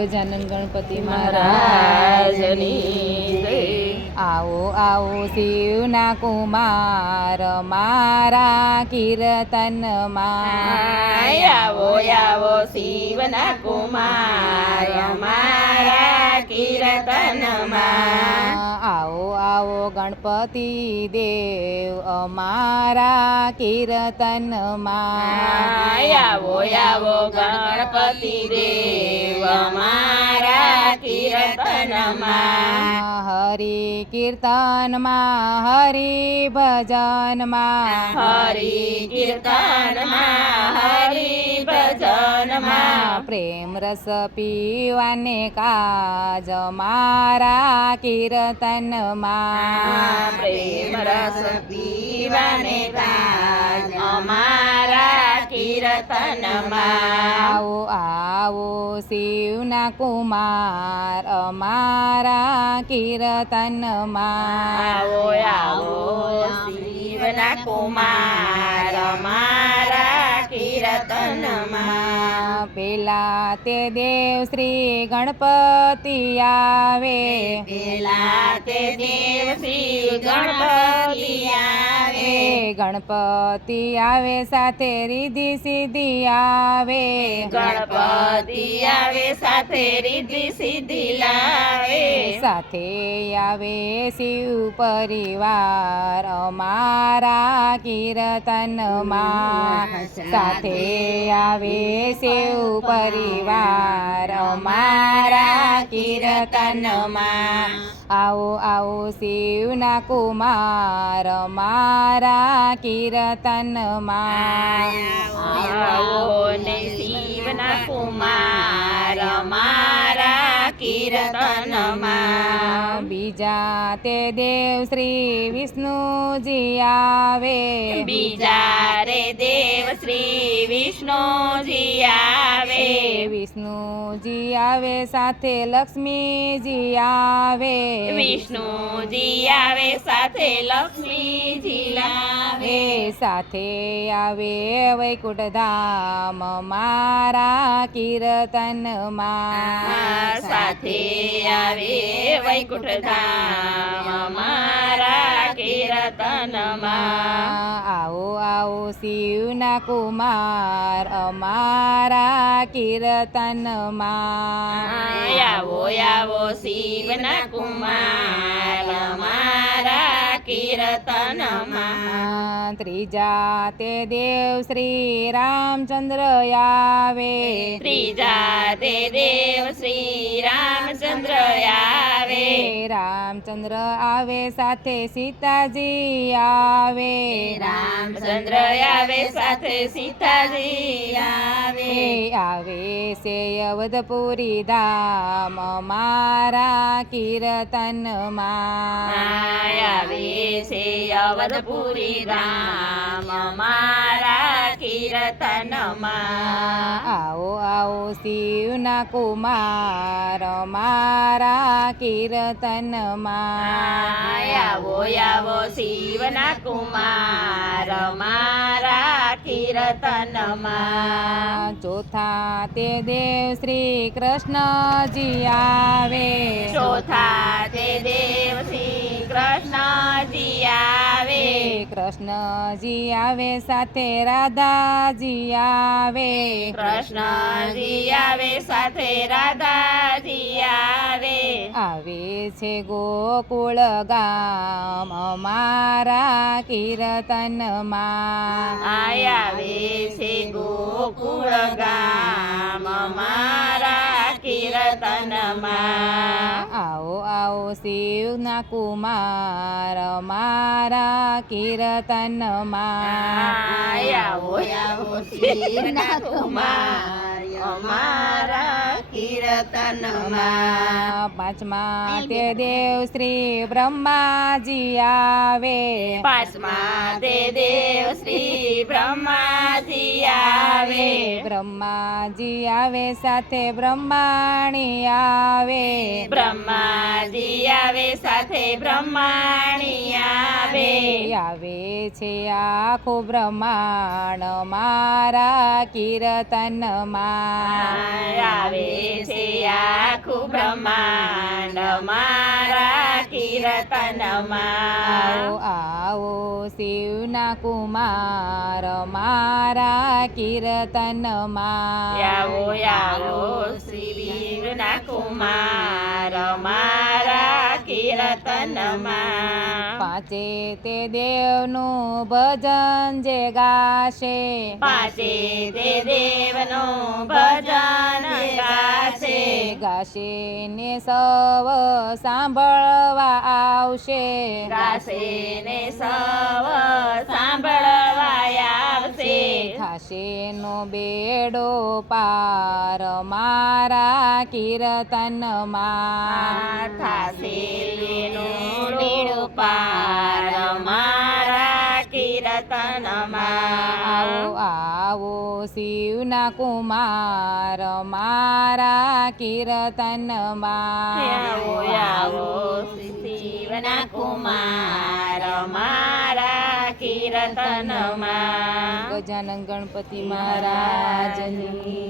ગજાનન ગણપતિ મહારાજની આવો આવો શિવના કુમાર મારા કીર્તનમાં આવો આવો શિવના કુમાર મારા કીર્તનમાં આવો આવો ગણપતિ દેવ અમારા કીર્તનમાં આવો આવો ગણપતિ દેવ અમારા કીર્તનમાં હરિ કીર્તનમાં હરિ ભજનમાં હરિ કીર્તનમાં હરિ ભજનમાં પ્રેમ રસ પીવાને કાજ મારા કીર્તનમાં પ્રેમ રસ પીવાને અમારા કીર્તનમાં. આવો આવો શિવના કુમાર અમારા કીર્તનમાં. આવો આવો શિવના કુમાર અમારા કીર્તનમાં. પેલા તે દેવ શ્રી ગણપતિ આવે. પેલા તે દેવ શ્રી ગણપતિ આવે ગણપતિ આવે સાથે રીધિ સિદ્ધિ આવે. ગણપતિ આવે સાથે રીધિ સિદ્ધિ લાવે. સાથે આવે શિવ પરિવાર અમારા કીર્તનમાં. સાથે આવે શિવ પરિવાર અમારા કીર્તનમાં. આવો આવો શિવના કુમાર મારા કીર્તનમાં આવો ને શિવના કુમાર મારા કીર્તનમાં બીજા તે દેવ શ્રી વિષ્ણુજી આવે. બીજા રે દેવ શ્રી વિષ્ણુજી આવે વિષ્ણુજી આવે સાથે લક્ષ્મીજી આવે. વિષ્ણુજી આવે સાથે લક્ષ્મીજી લાવે. સાથે આવે વૈકુંઠ ધામ મારા કીર્તનમાં સાથે આવે વૈકુંઠ ધામ મારા કીર્તનમાં આવો આવો શિવના કુમાર અમારા કીર્તનમાં. આવો આવો શિવના કુમાર મારા કીર્તનમાં ત્રીજા તે દેવ શ્રી રામચંદ્ર આવે ત્રીજા તે દેવ શ્રી રામચંદ્ર આવે રામચંદ્ર આવે સાથે સીતાજી આવે રામચંદ્ર આવે સાથે સીતાજી આવે આવે છે અવધપુરી ધામ મારા કીર્તનમાં આવે છે અવધપુરી રામ. મારા કીર્તનમાં આવો આવો શિવના કુમાર મારા કીર્તનમાં આવો આવો શિવના કુમાર મારા કીર્તનમાં ચોથા તે દેવ શ્રી કૃષ્ણજી આવે. ચોથા તે દેવ શ્રી કૃષ્ણજી આવે. કૃષ્ણજી આવે સાથે રાધાજી આવે. કૃષ્ણજી આવે સાથે રાધાજી આવે. આવે છે ગોકુળ ગામ અમારા કીર્તનમાં. આવે છે ગોકુળ ગામ મારા કીર્તનમાં. આવો આવો શિવના કુમાર મારા કીર્તનમાં આવો આવો શિવના કુમાર અમારા કીર્તનમાં પાંચમા તે દેવ શ્રી બ્રહ્માજી આવે. પાંચમા તે દેવ શ્રી બ્રહ્માજી આવે બ્રહ્માજી આવે સાથે બ્રહ્માણી આવે. બ્રહ્માજી આવે સાથે બ્રહ્માણી આવે. આવે છે આખું બ્રહ્માંડ મારા કીર્તનમાં આવે છે આખું બ્રહ્માંડ મારા આવો આવો શિવના કુમાર મારા કીર્તનમાં. આવો આવો શ્રી કુમાર મારા કીર્તનમાં. પાંચે તે દેવનું ભજન જે ગાશે. પાસે તે દેવનું ભજન ગાશે સવ ને સાંભળવા આવશે. ગાશે ને સૌ સાંભળવા આવશે. થાશે નો બેડો પાર મારા કીર્તનમાં. થાશે બેડો પાર શિવના કુમાર મારા કીર્તનમાં આવો આવો શિવના કુમાર મારા કીર્તનમાં ગજાનન ગણપતિ મહારાજની.